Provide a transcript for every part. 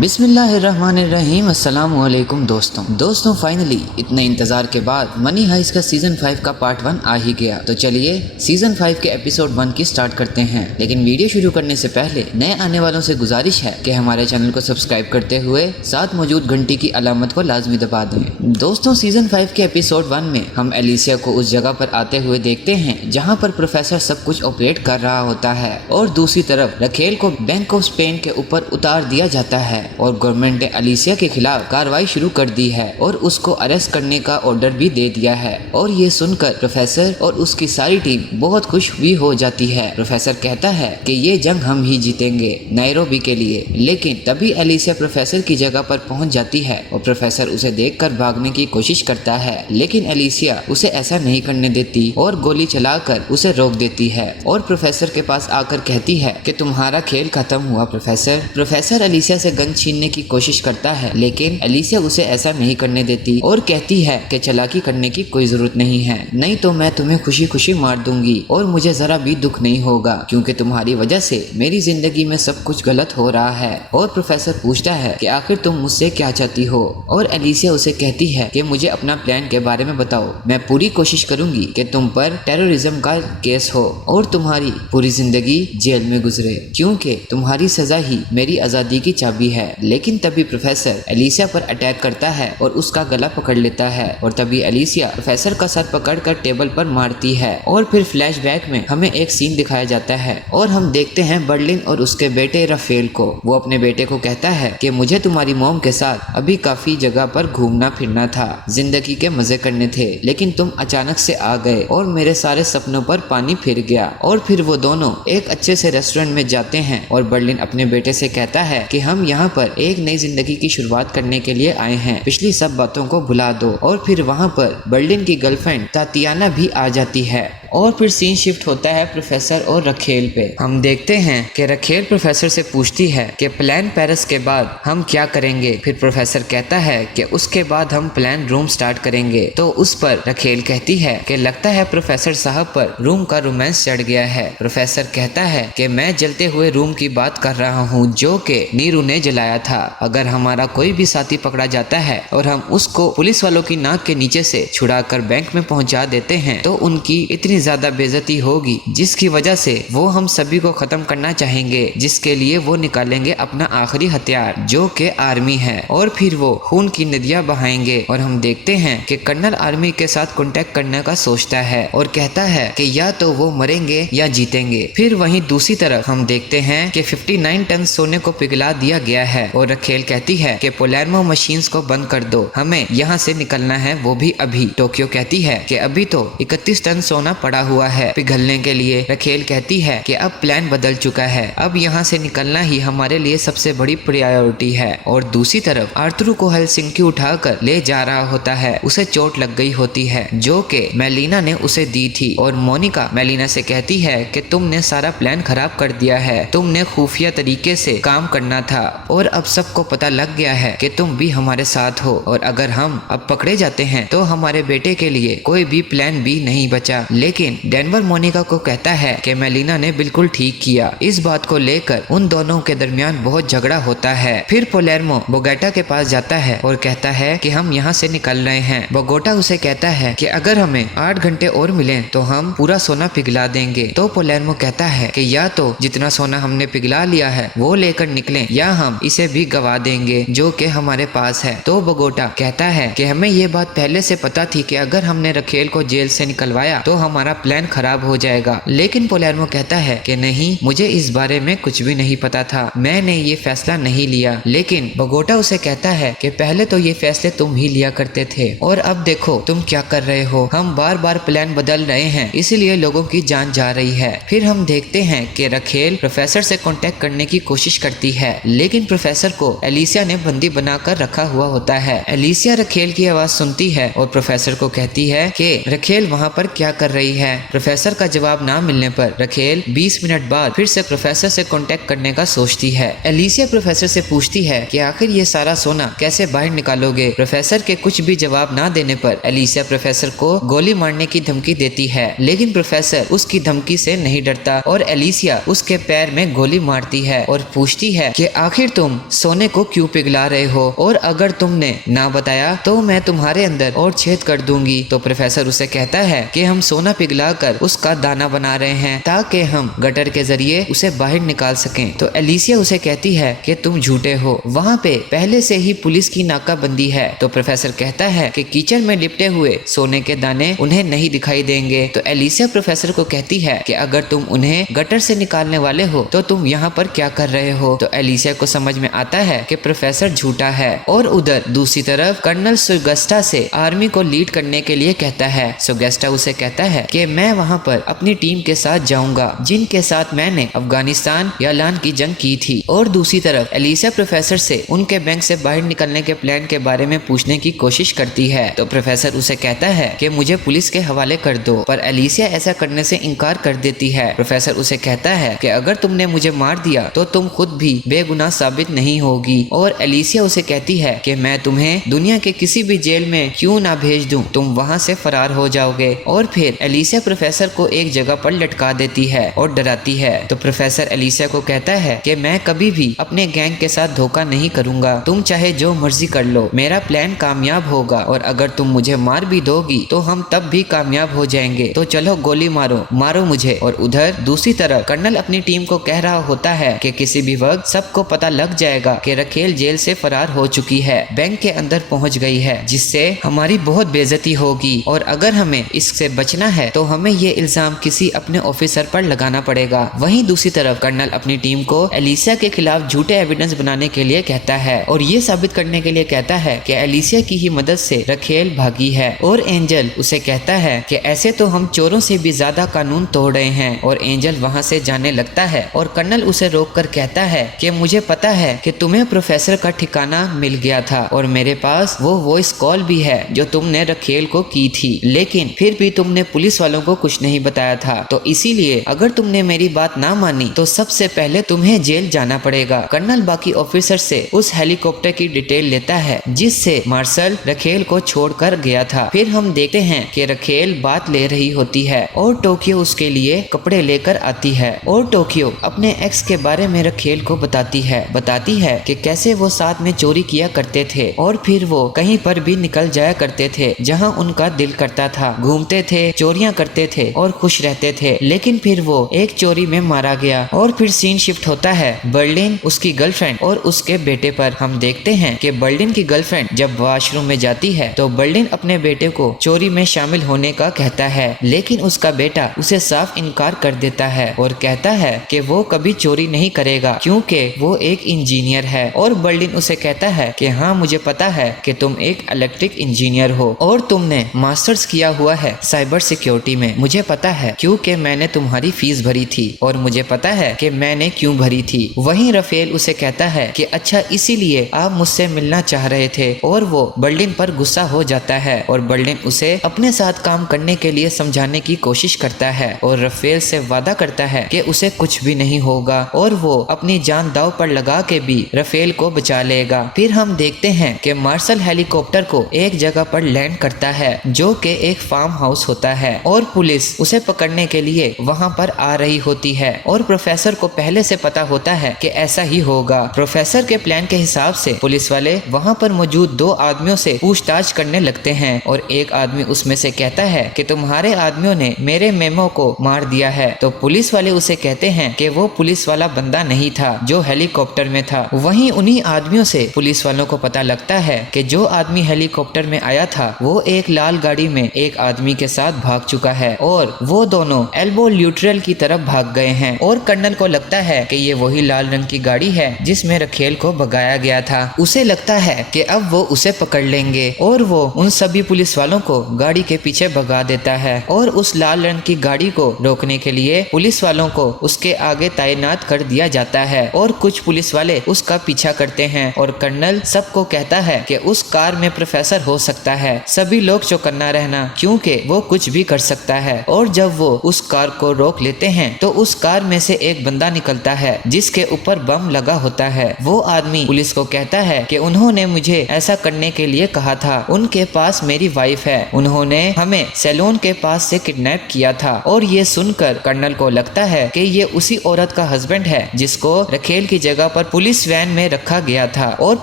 बिस्मिल्लाहिर्रहमानिर्रहीम। अस्सलामुअलैकुम दोस्तों फाइनली इतने इंतज़ार के बाद मनी हाइस्ट का सीज़न 5 का पार्ट 1 आ ही गया। तो चलिए सीज़न 5 के एपिसोड 1 की स्टार्ट करते हैं। लेकिन वीडियो शुरू करने से पहले नए आने वालों से गुजारिश है कि हमारे चैनल को सब्सक्राइब करते हुए साथ मौजूद घंटी की अलामत को लाजमी दबा दें। दोस्तों सीज़न 5 के एपिसोड 1 में हम एलिसिया को उस जगह पर आते हुए देखते हैं जहाँ पर प्रोफेसर सब कुछ ऑपरेट कर रहा होता है और दूसरी तरफ रखेल को बैंक ऑफ स्पेन के ऊपर उतार दिया जाता है और गवर्नमेंट ने एलिसिया के खिलाफ कार्रवाई शुरू कर दी है और उसको अरेस्ट करने का ऑर्डर भी दे दिया है। और ये सुनकर प्रोफेसर और उसकी सारी टीम बहुत खुश भी हो जाती है। प्रोफेसर कहता है कि ये जंग हम ही जीतेंगे नैरोबी के लिए। लेकिन तभी एलिसिया प्रोफेसर की जगह पर पहुंच जाती है और प्रोफेसर उसे देखकर भागने की कोशिश करता है, लेकिन एलिसिया उसे ऐसा नहीं करने देती और गोली चलाकर उसे रोक देती है और प्रोफेसर के पास आकर कहती है कि तुम्हारा खेल खत्म हुआ प्रोफेसर एलिसिया से गन छीनने की कोशिश करता है, लेकिन एलिसिया उसे ऐसा नहीं करने देती और कहती है कि चालाकी करने की कोई जरूरत नहीं है, नहीं तो मैं तुम्हें खुशी खुशी मार दूंगी और मुझे जरा भी दुख नहीं होगा क्योंकि तुम्हारी वजह से मेरी जिंदगी में सब कुछ गलत हो रहा है। और प्रोफेसर पूछता है कि आखिर तुम मुझसे क्या चाहती हो और एलिसिया उसे कहती है कि मुझे अपना प्लान के बारे में बताओ, मैं पूरी कोशिश करूंगी कि तुम पर टेररिज्म का केस हो और तुम्हारी पूरी जिंदगी जेल में गुजरे क्योंकि तुम्हारी सजा ही मेरी आजादी की चाबी है। लेकिन तभी प्रोफेसर एलिसिया पर अटैक करता है और उसका गला पकड़ लेता है और तभी एलिसिया प्रोफेसर का सर पकड़कर टेबल पर मारती है। और फिर फ्लैशबैक में हमें एक सीन दिखाया जाता है और हम देखते हैं बर्लिन और उसके बेटे रफेल को। वो अपने बेटे को कहता है कि मुझे तुम्हारी मॉम के साथ अभी काफी जगह पर घूमना फिरना था, जिंदगी के मजे करने थे, लेकिन तुम अचानक से आ गए और मेरे सारे सपनों पर पानी फिर गया। और फिर वो दोनों एक अच्छे से रेस्टोरेंट में जाते हैं और बर्लिन अपने बेटे से कहता है कि हम यहाँ पर एक नई जिंदगी की शुरुआत करने के लिए आए हैं, पिछली सब बातों को भुला दो। और फिर वहाँ पर बर्लिन की गर्लफ्रेंड तातियाना भी आ जाती है और फिर सीन शिफ्ट होता है प्रोफेसर और रखेल पे। हम देखते हैं कि रखेल प्रोफेसर से पूछती है कि प्लान पेरिस के बाद हम क्या करेंगे। फिर प्रोफेसर कहता है कि उसके बाद हम प्लान रूम स्टार्ट करेंगे। तो उस पर रखेल कहती है कि लगता है प्रोफेसर साहब पर रूम का रोमांस चढ़ गया है। प्रोफेसर कहता है कि मैं जलते हुए रूम की बात कर रहा हूँ जो कि नीरू ने जलाया था। अगर हमारा कोई भी साथी पकड़ा जाता है और हम उसको पुलिस वालों की नाक के नीचे से छुड़ाकर बैंक में पहुंचा देते हैं तो उनकी इतनी ज्यादा बेइज्जती होगी जिसकी वजह से वो हम सभी को खत्म करना चाहेंगे, जिसके लिए वो निकालेंगे अपना आखिरी हथियार जो कि आर्मी है और फिर वो खून की नदियां बहाएंगे। और हम देखते हैं कि कर्नल आर्मी के साथ कांटेक्ट करने का सोचता है और कहता है कि या तो वो मरेंगे या जीतेंगे। फिर वहीं दूसरी तरफ हम देखते हैं कि 59 टन सोने को पिघला दिया गया है और रखेल कहती है कि पोलेर्मो मशीन्स को बंद कर दो, हमें यहाँ से निकलना है, वो भी अभी। टोक्यो कहती है कि अभी तो 31 टन सोना पड़ा हुआ है पिघलने के लिए। रखेल कहती है कि अब प्लान बदल चुका है, अब यहाँ से निकलना ही हमारे लिए सबसे बड़ी प्रायोरिटी है। और दूसरी तरफ आर्थर को हेलसिंकी उठाकर ले जा रहा होता है, उसे चोट लग गई होती है जो कि मेलिना ने उसे दी थी। और मोनिका मेलिना से कहती है कि तुमने सारा प्लान खराब कर दिया है, तुमने खुफिया तरीके से काम करना था और अब सबको पता लग गया है कि तुम भी हमारे साथ हो और अगर हम अब पकड़े जाते हैं तो हमारे बेटे के लिए कोई भी प्लान बी नहीं बचा। लेकिन डेनवर मोनिका को कहता है कि मेलिना ने बिल्कुल ठीक किया। इस बात को लेकर उन दोनों के दरमियान बहुत झगड़ा होता है। फिर पोलेर्मो बोगोटा के पास जाता है और कहता है कि हम यहाँ से निकल रहे हैं। बोगोटा उसे कहता है कि अगर हमें 8 घंटे और मिले तो हम पूरा सोना पिघला देंगे। तो पोलेर्मो कहता है कि या तो जितना सोना हमने पिघला लिया है वो लेकर निकलें या हम इसे भी गवा देंगे जो कि हमारे पास है। तो बोगोटा कहता है कि हमें ये बात पहले से पता थी कि अगर हमने रखेल को जेल से निकलवाया तो हमारा प्लान खराब हो जाएगा। लेकिन पोलेर्मो कहता है कि नहीं, मुझे इस बारे में कुछ भी नहीं पता था, मैंने ये फैसला नहीं लिया। लेकिन बोगोटा उसे कहता है कि पहले तो ये फैसले तुम ही लिया करते थे और अब देखो तुम क्या कर रहे हो, हम बार बार प्लान बदल रहे हैं इसीलिए लोगों की जान जा रही है। फिर हम देखते हैं कि रखेल प्रोफेसर से कांटेक्ट करने की कोशिश करती है, लेकिन प्रोफेसर को एलिसिया ने बंदी बनाकर रखा हुआ होता है। एलिसिया रखेल की आवाज सुनती है और प्रोफेसर को कहती है कि रखेल वहाँ पर क्या कर रही है। प्रोफेसर का जवाब ना मिलने पर रखेल 20 मिनट बाद फिर से प्रोफेसर से कांटेक्ट करने का सोचती है। एलिसिया प्रोफेसर से पूछती है कि आखिर ये सारा सोना कैसे बाहर निकालोगे। प्रोफेसर के कुछ भी जवाब ना देने पर एलिसिया प्रोफेसर को गोली मारने की धमकी देती है, लेकिन प्रोफेसर उसकी धमकी से नहीं डरता और एलिसिया उसके पैर में गोली मारती है और पूछती है कि आखिर तुम सोने को क्यों पिघला रहे हो और अगर तुमने ना बताया तो मैं तुम्हारे अंदर और छेद कर दूंगी। तो प्रोफेसर उसे कहता है कि हम सोना पिघला कर उसका दाना बना रहे हैं ताकि हम गटर के जरिए उसे बाहर निकाल सकें। तो एलिसिया उसे कहती है कि तुम झूठे हो, वहाँ पे पहले से ही पुलिस की नाकाबंदी है। तो प्रोफेसर कहता है कि कीचड़ में लिपटे हुए सोने के दाने उन्हें नहीं दिखाई देंगे। तो एलिसिया प्रोफेसर को कहती है कि अगर तुम उन्हें गटर से निकालने वाले हो तो तुम यहाँ पर क्या कर रहे हो। तो एलिसिया को समझ में आता है कि प्रोफेसर झूठा है और उधर दूसरी तरफ कर्नल सुगस्टा से आर्मी को लीड करने के लिए कहता है। सुगस्टा उसे कहता है कि मैं वहाँ पर अपनी टीम के साथ जाऊंगा जिनके साथ मैंने अफगानिस्तान या लान की जंग की थी। और दूसरी तरफ एलिसिया प्रोफेसर से उनके बैंक से बाहर निकलने के प्लान के बारे में पूछने की कोशिश करती है। तो प्रोफेसर उसे कहता है कि मुझे पुलिस के हवाले कर दो, पर एलिसिया ऐसा करने से इनकार कर देती है। प्रोफेसर उसे कहता है कि अगर तुमने मुझे मार दिया तो तुम खुद भी बेगुनाह साबित नहीं होगी। और एलिसिया उसे कहती है कि मैं तुम्हें दुनिया के किसी भी जेल में क्यों ना भेज दूं, तुम वहां से फरार हो जाओगे। और फिर एलिसिया प्रोफेसर को एक जगह पर लटका देती है और डराती है। तो प्रोफेसर एलिसिया को कहता है कि मैं कभी भी अपने गैंग के साथ धोखा नहीं करूंगा, तुम चाहे जो मर्जी कर लो, मेरा प्लान कामयाब होगा और अगर तुम मुझे मार भी दोगी तो हम तब भी कामयाब हो जाएंगे। तो चलो गोली मारो, मारो मुझे। और उधर दूसरी तरफ कर्नल अपनी टीम को कह रहा होता है कि किसी भी वक्त सबको पता लग जाएगा कि रखेल जेल से फरार हो चुकी है, बैंक के अंदर पहुंच गई है, जिससे हमारी बहुत बेइज्जती होगी और अगर हमें इससे बचना है तो हमें ये इल्जाम किसी अपने ऑफिसर पर लगाना पड़ेगा। वहीं दूसरी तरफ कर्नल अपनी टीम को एलिसिया के खिलाफ झूठे एविडेंस बनाने के लिए कहता है और ये साबित करने के लिए कहता है कि एलिसिया की ही मदद से रखेल भागी है। और एंजल उसे कहता है कि ऐसे तो हम चोरों से भी ज्यादा कानून तोड़ रहे हैं। और एंजल वहां से जाने लगता है और कर्नल उसे रोककर कहता है कि मुझे पता है कि तुम्हें प्रोफेसर का ठिकाना मिल गया था और मेरे पास वो वॉइस कॉल भी है जो तुमने रखेल को की थी, लेकिन फिर भी तुमने पुलिस वालों को कुछ नहीं बताया था। तो इसीलिए अगर तुमने मेरी बात ना मानी तो सबसे पहले तुम्हें जेल जाना पड़ेगा। कर्नल बाकी ऑफिसर से उस हेलीकॉप्टर की डिटेल लेता है जिससे मार्शल रखेल को छोड़कर गया था। फिर हम देखते हैं कि रखेल बात ले रही होती है और टोक्यो उसके लिए कपड़े लेकर आती है और टोक्यो अपने एक्स के बारे में रखेल को बताती है कि कैसे वो साथ में चोरी किया करते थे और फिर वो कहीं पर भी निकल जाया करते थे जहां उनका दिल करता था, घूमते थे, चोरियां करते थे और खुश रहते थे। लेकिन फिर वो एक चोरी में मारा गया। और फिर सीन शिफ्ट होता है बर्लिन, उसकी गर्लफ्रेंड और उसके बेटे पर। हम देखते हैं कि बर्लिन की गर्लफ्रेंड जब वॉशरूम में जाती है तो बर्लिन अपने बेटे को चोरी में शामिल होने का कहता है, लेकिन उसका बेटा उसे साफ इनकार कर देता है और कहता है कि वो कभी चोरी नहीं करेगा क्योंकि वो एक इंजीनियर है। और बर्लिन उसे कहता है कि हाँ, मुझे पता है कि तुम एक इलेक्ट्रिक इंजीनियर हो और तुमने मास्टर्स किया हुआ है साइबर सिक्योरिटी में। मुझे पता है क्योंकि मैंने तुम्हारी फीस भरी थी और मुझे पता है कि मैंने क्यों भरी थी। वहीं रफेल उसे कहता है कि अच्छा, इसीलिए आप मुझसे मिलना चाह रहे थे। और वो बर्लिन पर गुस्सा हो जाता है और बर्लिन उसे अपने साथ काम करने के लिए समझाने की कोशिश करता है और रफेल से वादा करता है कि उसे कुछ भी नहीं होगा और वो अपनी जान दांव पर लगा के भी रफेल को बचा लेगा। फिर हम देखते हैं कि मार्शल हेलीकॉप्टर को एक जगह पर लैंड करता है जो कि एक फार्म हाउस होता है और पुलिस उसे पकड़ने के लिए वहां पर आ रही होती है। और प्रोफेसर को पहले से पता होता है कि ऐसा ही होगा। प्रोफेसर के प्लान के हिसाब से पुलिस वाले वहां पर मौजूद 2 आदमियों से पूछताछ करने लगते हैं और एक आदमी उसमें से कहता है कि तुम्हारे आदमियों ने मेरे मेमो को मार दिया है। तो पुलिस वाले उसे कहते हैं कि वो पुलिस वाला बंदा नहीं था जो हेलीकॉप्टर में था। वहीं उन्हीं आदमियों से पुलिस वालों को पता लगता है कि जो आदमी हेलीकॉप्टर में आया था वो एक लाल गाड़ी में एक आदमी के साथ भाग चुका है और वो दोनों एल्बो ल्यूट्रल की तरफ भाग गए हैं। और कर्नल को लगता है कि ये वही लाल रंग की गाड़ी है जिसमें रखेल को भगाया गया था। उसे लगता है कि अब वो उसे पकड़ लेंगे और वो उन सभी पुलिस वालों को गाड़ी के पीछे भगा देता है और उस लाल रंग की गाड़ी को रोकने के लिए पुलिस वालों को उसके आगे तैनात कर दिया जाता है और कुछ पुलिस वाले उसका पीछा करते हैं। और कर्नल सबको कहता है कि उस कार में प्रोफेसर हो सकता है, सभी लोग चौकन्ना रहना क्योंकि वो कुछ भी कर कर सकता है। और जब वो उस कार को रोक लेते हैं तो उस कार में से एक बंदा निकलता है जिसके ऊपर बम लगा होता है। वो आदमी पुलिस को कहता है कि उन्होंने मुझे ऐसा करने के लिए कहा था, उनके पास मेरी वाइफ है, उन्होंने हमें सैलून के पास से किडनैप किया था। और ये सुनकर कर्नल को लगता है कि ये उसी औरत का हस्बैंड है जिसको रखेल की जगह पर पुलिस वैन में रखा गया था। और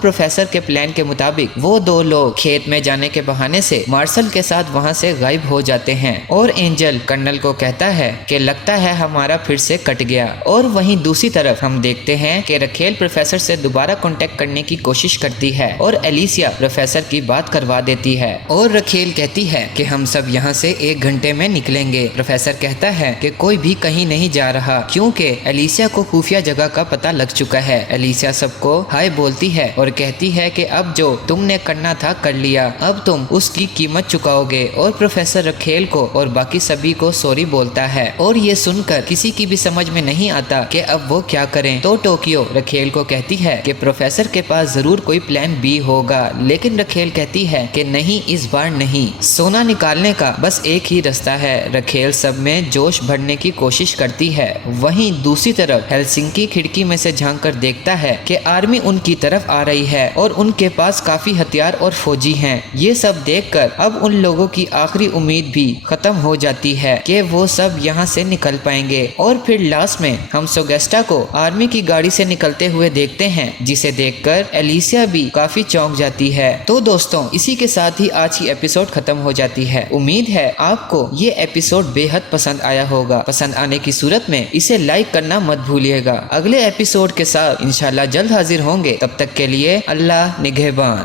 प्रोफेसर के प्लान के मुताबिक वो दो लोग खेत में जाने के बहाने से मार्शल के साथ वहाँ से गायब हो जाते हैं। और एंजल कर्नल को कहता है कि लगता है हमारा फिर से कट गया। और वहीं दूसरी तरफ हम देखते हैं कि रखेल प्रोफेसर से दोबारा कांटेक्ट करने की कोशिश करती है और एलिसिया प्रोफेसर की बात करवा देती है। और रखेल कहती है कि हम सब यहाँ से 1 घंटे में निकलेंगे। प्रोफेसर कहता है कि कोई भी कहीं नहीं जा रहा क्योंकि एलिसिया को खुफिया जगह का पता लग चुका है। एलिसिया सबको हाय बोलती है और कहती है कि अब जो तुमने करना था कर लिया, अब तुम उसकी कीमत चुकाओगे। और प्रोफेसर रखेल को और बाकी सभी को सॉरी बोलता है। और ये सुनकर किसी की भी समझ में नहीं आता कि अब वो क्या करें। तो टोक्यो रखेल को कहती है कि प्रोफेसर के पास जरूर कोई प्लान बी होगा, लेकिन रखेल कहती है कि नहीं, इस बार नहीं, सोना निकालने का बस एक ही रास्ता है। रखेल सब में जोश भरने की कोशिश करती है। वहीं दूसरी तरफ हेलसिंकी खिड़की में से झांक कर देखता है कि आर्मी उनकी तरफ आ रही है और उनके पास काफी हथियार और फौजी हैं। ये सब देखकर अब उन लोगों की आखिरी उम्मीद भी खत्म हो जाती है कि वो सब यहाँ से निकल पाएंगे। और फिर लास्ट में हम सोगेस्टा को आर्मी की गाड़ी से निकलते हुए देखते हैं, जिसे देखकर एलिसिया भी काफी चौंक जाती है। तो दोस्तों, इसी के साथ ही आज की एपिसोड खत्म हो जाती है। उम्मीद है आपको ये एपिसोड बेहद पसंद आया होगा। पसंद आने की सूरत में इसे लाइक करना मत भूलिएगा। अगले एपिसोड के साथ इंशाल्लाह जल्द हाजिर होंगे। तब तक के लिए अल्लाह निगहबान।